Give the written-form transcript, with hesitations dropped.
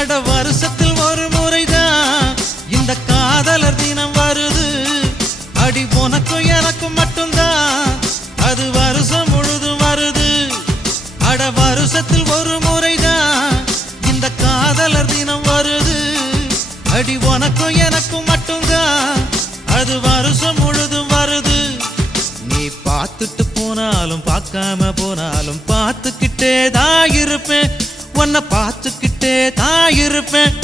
அட வருஷத்தில் ஒரு முறைதான் இந்த காதலர் தினம் வருது. அடி உனக்கும் எனக்கும் மட்டும்தான் அது வருஷம் முழுதும் வருது. அட வருஷத்தில் ஒரு முறைதான் இந்த காதலர் தினம் வருது. அடி உனக்கும் எனக்கும் மட்டும்தான் அது வருஷம் முழுதும் வருது. நீ பார்த்துட்டு போனாலும் பார்க்காம போனாலும் பார்த்துக்கிட்டே தான் இருப்பேன். உன்னை பார்த்துக்கிட்டே தான் இருப்பேன்.